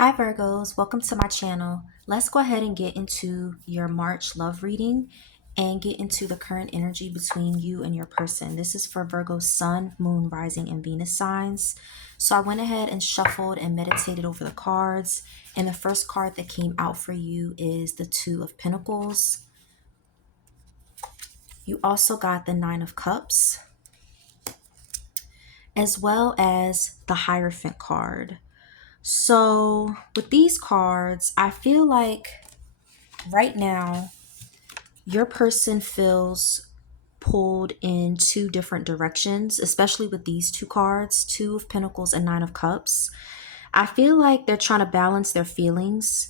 Hi Virgos, welcome to my channel. Let's go ahead and get into your March love reading and get into the current energy between you and your person. This is for Virgo's Sun, Moon, Rising, and Venus signs. So I went ahead and shuffled and meditated over the cards. And the first card that came out for you is the Two of Pentacles. You also got the Nine of Cups, as well as the Hierophant card. So with these cards, I feel like right now your person feels pulled in two different directions, especially with these two cards, Two of Pentacles and Nine of Cups. I feel like they're trying to balance their feelings,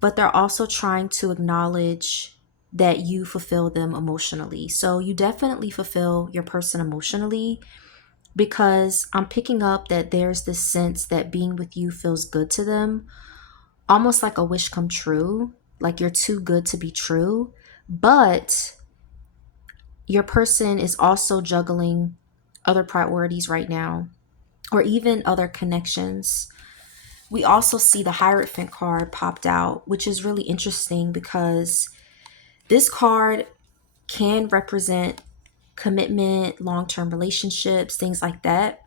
but they're also trying to acknowledge that you fulfill them emotionally. So you definitely fulfill your person emotionally, because I'm picking up that there's this sense that being with you feels good to them, almost like a wish come true, like you're too good to be true. But your person is also juggling other priorities right now, or even other connections. We also see the Hierophant card popped out, which is really interesting because this card can represent commitment, long-term relationships, things like that.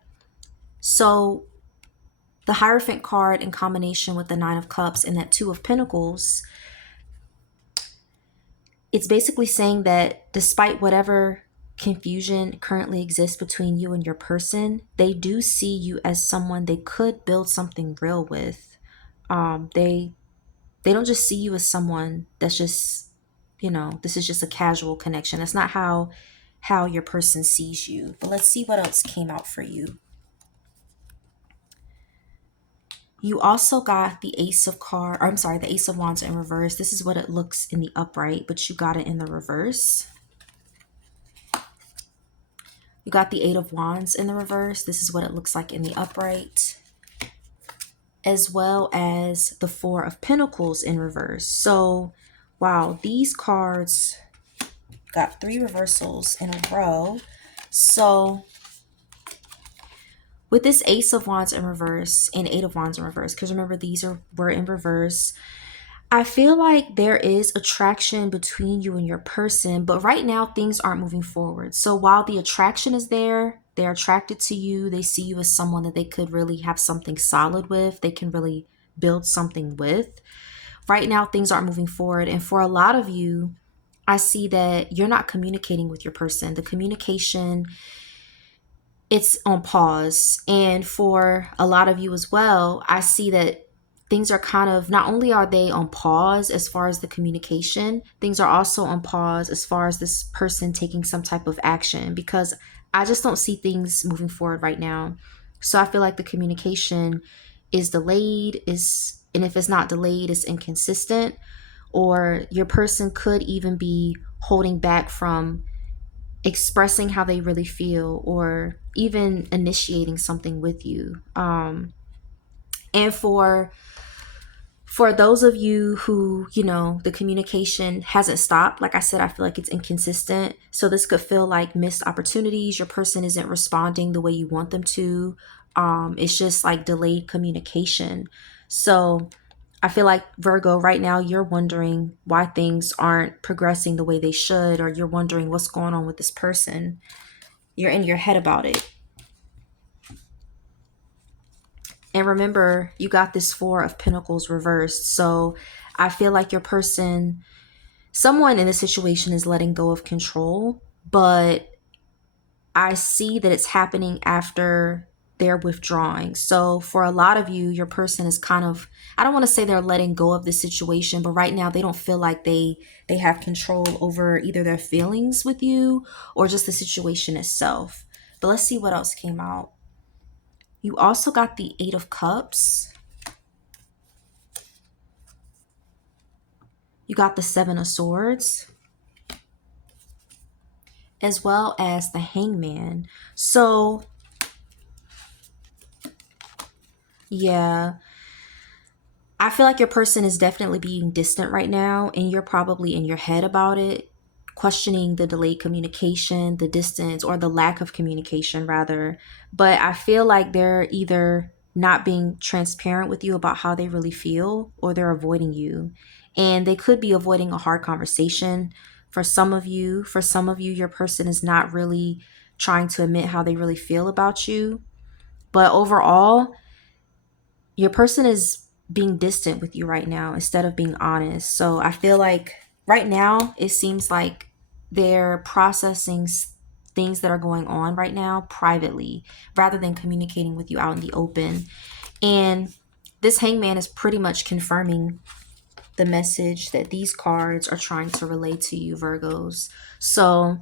So the Hierophant card in combination with the Nine of Cups and that Two of Pentacles, it's basically saying that despite whatever confusion currently exists between you and your person, they do see you as someone they could build something real with. They don't just see you as someone that's just, this is just a casual connection. That's not how your person sees you. But let's see what else came out for you. You also got the the Ace of Wands in reverse. This is what it looks in the upright, but you got it in the reverse. You got the Eight of Wands in the reverse. This is what it looks like in the upright, as well as the Four of Pentacles in reverse. So, wow, these cards got three reversals in a row. So, with this Ace of Wands in reverse and Eight of Wands in reverse, because remember were in reverse, I feel like there is attraction between you and your person, but right now things aren't moving forward. So while the attraction is there, they're attracted to you, they see you as someone that they could really have something solid with, they can really build something with. Right now things aren't moving forward. And for a lot of you, I see that you're not communicating with your person. The communication, it's on pause. And for a lot of you as well, I see that things are kind of, not only are they on pause as far as the communication, things are also on pause as far as this person taking some type of action, because I just don't see things moving forward right now. So I feel like the communication is delayed, and if it's not delayed, it's inconsistent, or your person could even be holding back from expressing how they really feel, or even initiating something with you. And for those of you who, the communication hasn't stopped, like I said, I feel like it's inconsistent. So this could feel like missed opportunities. Your person isn't responding the way you want them to. It's just like delayed communication. So I feel like, Virgo, right now you're wondering why things aren't progressing the way they should, or you're wondering what's going on with this person. You're in your head about it. And remember, you got this Four of Pentacles reversed. So I feel like your person, someone in this situation is letting go of control, but I see that it's happening after they're withdrawing. So for a lot of you, your person is kind of, I don't want to say they're letting go of the situation, but right now they don't feel like they have control over either their feelings with you or just the situation itself. But let's see what else came out. You also got the Eight of Cups. You got the Seven of Swords, as well as the Hangman. So yeah, I feel like your person is definitely being distant right now, and you're probably in your head about it, questioning the delayed communication, the distance, or the lack of communication rather. But I feel like they're either not being transparent with you about how they really feel, or they're avoiding you. And they could be avoiding a hard conversation. For some of you, your person is not really trying to admit how they really feel about you. But overall, your person is being distant with you right now instead of being honest. So I feel like right now it seems like they're processing things that are going on right now privately rather than communicating with you out in the open. And this hangman is pretty much confirming the message that these cards are trying to relay to you, Virgos. So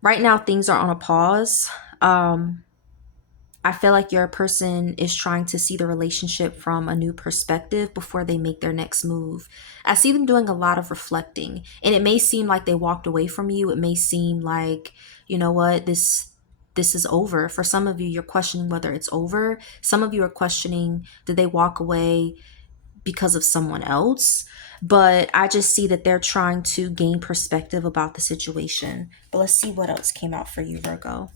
right now things are on a pause. I feel like your person is trying to see the relationship from a new perspective before they make their next move. I see them doing a lot of reflecting, and it may seem like they walked away from you. It may seem like, you know what, this is over. For some of you, you're questioning whether it's over. Some of you are questioning, did they walk away because of someone else? But I just see that they're trying to gain perspective about the situation. But let's see what else came out for you, Virgo.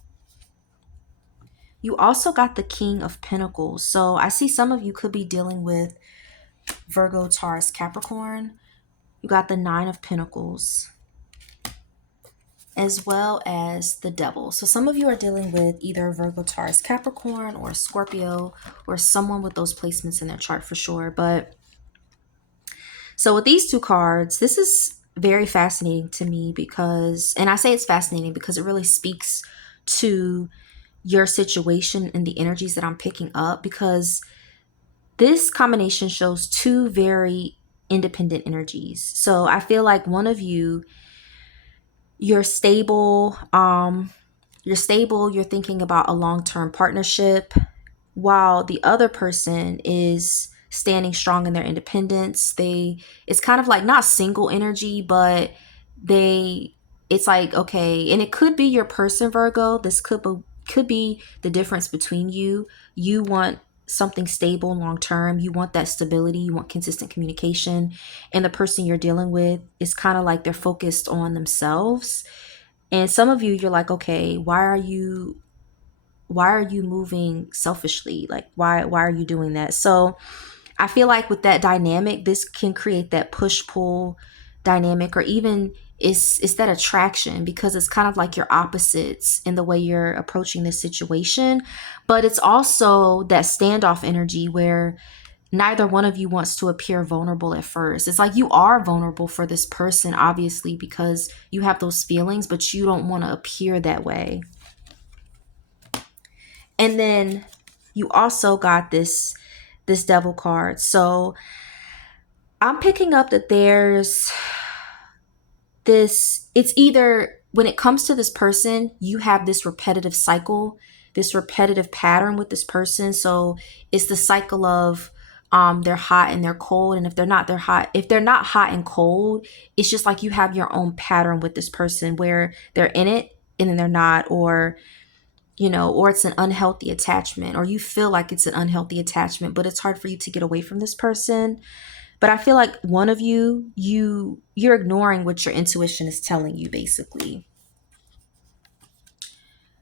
You also got the King of Pentacles. So I see some of you could be dealing with Virgo, Taurus, Capricorn. You got the Nine of Pentacles, as well as the Devil. So some of you are dealing with either Virgo, Taurus, Capricorn, or Scorpio, or someone with those placements in their chart for sure. But so with these two cards, this is very fascinating to me because, and I say it's fascinating because it really speaks to your situation and the energies that I'm picking up, because this combination shows two very independent energies. So I feel like one of you, you're stable, you're thinking about a long-term partnership, while the other person is standing strong in their independence. It's kind of like not single energy, but it's like, okay, and it could be your person, Virgo. This could be the difference between you. You want something stable long term. You want that stability. You want consistent communication. And the person you're dealing with is kind of like they're focused on themselves. And some of you, you're like, okay, why are you moving selfishly? Like, why are you doing that? So I feel like with that dynamic, this can create that push-pull dynamic, or even it's that attraction, because it's kind of like your opposites in the way you're approaching this situation. But it's also that standoff energy where neither one of you wants to appear vulnerable at first. It's like you are vulnerable for this person, obviously, because you have those feelings, but you don't want to appear that way. And then you also got this Devil card. So I'm picking up that there's it's either when it comes to this person, you have this repetitive cycle, this repetitive pattern with this person. So it's the cycle of they're hot and they're cold. And if they're not hot and cold, it's just like you have your own pattern with this person where they're in it and then they're not, or or it's an unhealthy attachment, or you feel like it's an unhealthy attachment, but it's hard for you to get away from this person. But I feel like one of you're ignoring what your intuition is telling you, basically.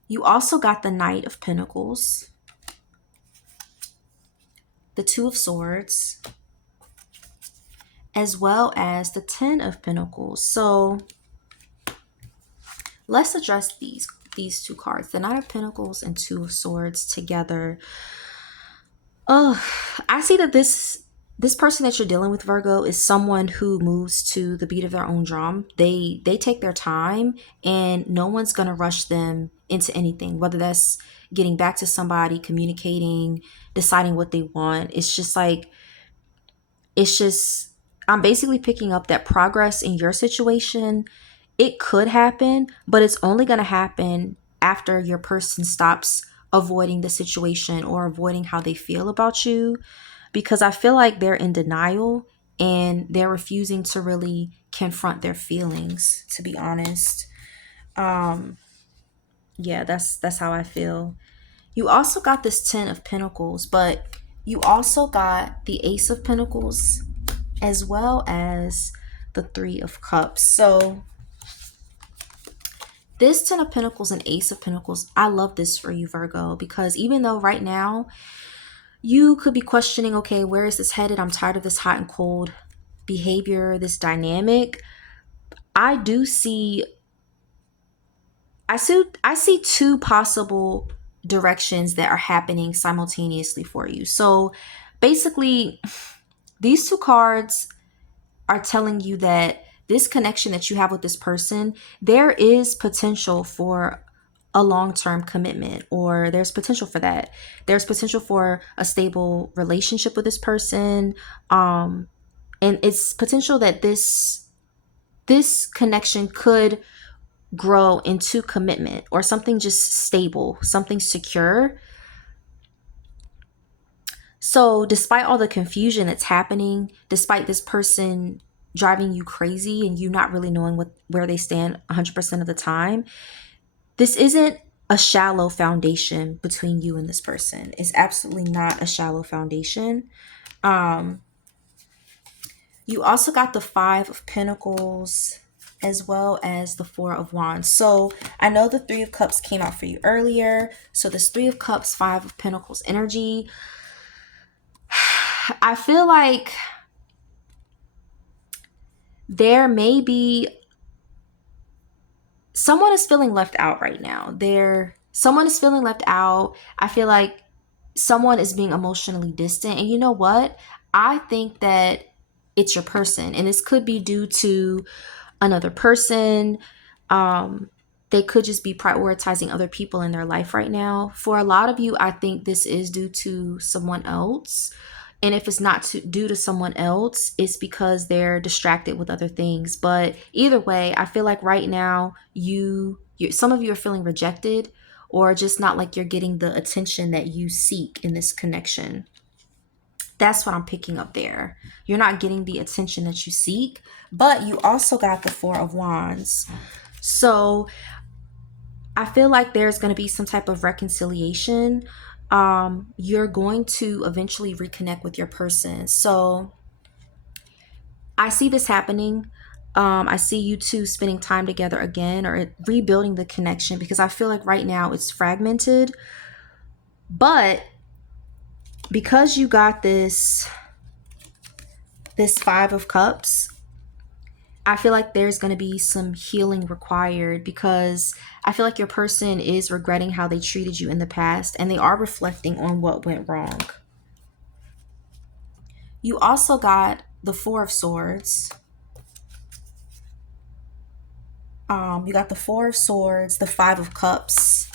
You also got the Knight of Pentacles, the Two of Swords, as well as the Ten of Pentacles. So let's address these two cards, the Knight of Pentacles and Two of Swords together. Oh, I see that this person that you're dealing with, Virgo, is someone who moves to the beat of their own drum. They take their time, and no one's going to rush them into anything, whether that's getting back to somebody, communicating, deciding what they want. I'm basically picking up that progress in your situation, it could happen, but it's only going to happen after your person stops avoiding the situation or avoiding how they feel about you, because I feel like they're in denial and they're refusing to really confront their feelings, to be honest. Yeah, that's how I feel. You also got this Ten of Pentacles, but you also got the Ace of Pentacles as well as the Three of Cups. So this 10 of Pentacles and Ace of Pentacles, I love this for you, Virgo, because even though right now you could be questioning, okay, where is this headed? I'm tired of this hot and cold behavior, this dynamic. I do see, I see two possible directions that are happening simultaneously for you. So basically, these two cards are telling you that this connection that you have with this person, there is potential for a long-term commitment, or there's potential for that. There's potential for a stable relationship with this person. And it's potential that this connection could grow into commitment or something just stable, something secure. So, despite all the confusion that's happening, despite this person driving you crazy and you not really knowing where they stand 100% of the time, this isn't a shallow foundation between you and this person. It's absolutely not a shallow foundation. You also got the Five of Pentacles as well as the Four of Wands. So I know the Three of Cups came out for you earlier. So this Three of Cups, Five of Pentacles energy, I feel like there may be someone is feeling left out right now. Someone is feeling left out. I feel like someone is being emotionally distant. And you know what? I think that it's your person. And this could be due to another person. They could just be prioritizing other people in their life right now. For a lot of you, I think this is due to someone else. And if it's not due to someone else, it's because they're distracted with other things. But either way, I feel like right now, some of you are feeling rejected, or just not like you're getting the attention that you seek in this connection. That's what I'm picking up there. You're not getting the attention that you seek, but you also got the Four of Wands. So I feel like there's going to be some type of reconciliation. You're going to eventually reconnect with your person. So I see this happening. I see you two spending time together again, or rebuilding the connection, because I feel like right now it's fragmented. But because you got this Five of Cups, I feel like there's going to be some healing required, because I feel like your person is regretting how they treated you in the past, and they are reflecting on what went wrong. You also got the Four of Swords. You got the Four of Swords, the Five of Cups,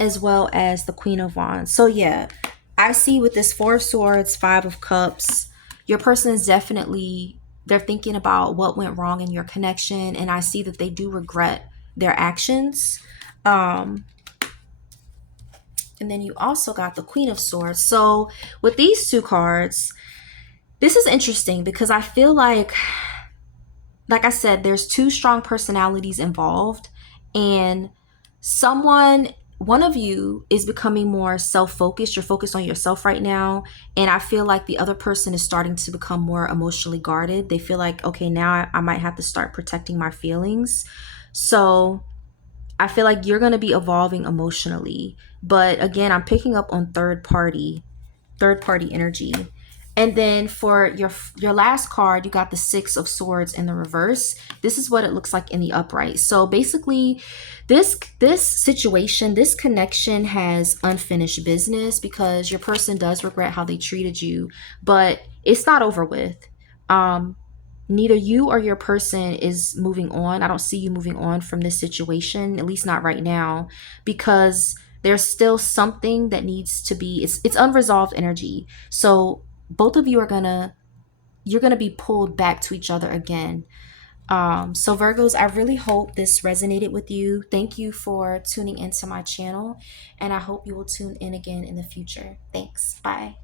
as well as the Queen of Wands. So yeah, I see with this Four of Swords, Five of Cups, your person is definitely, they're thinking about what went wrong in your connection, and I see that they do regret their actions. And then you also got the Queen of Swords. So with these two cards, this is interesting, because I feel like I said, there's two strong personalities involved, and one of you is becoming more self-focused. You're focused on yourself right now. And I feel like the other person is starting to become more emotionally guarded. They feel like, okay, now I might have to start protecting my feelings. So I feel like you're going to be evolving emotionally. But again, I'm picking up on third party energy. And then for your last card, you got the Six of Swords in the reverse. This is what it looks like in the upright. So basically, this situation, this connection has unfinished business, because your person does regret how they treated you, but it's not over with. Neither you or your person is moving on. I don't see you moving on from this situation, at least not right now, because there's still something that needs to be, it's unresolved energy. So both of you you're gonna be pulled back to each other again. So Virgos, I really hope this resonated with you. Thank you for tuning into my channel, and I hope you will tune in again in the future. Thanks. Bye.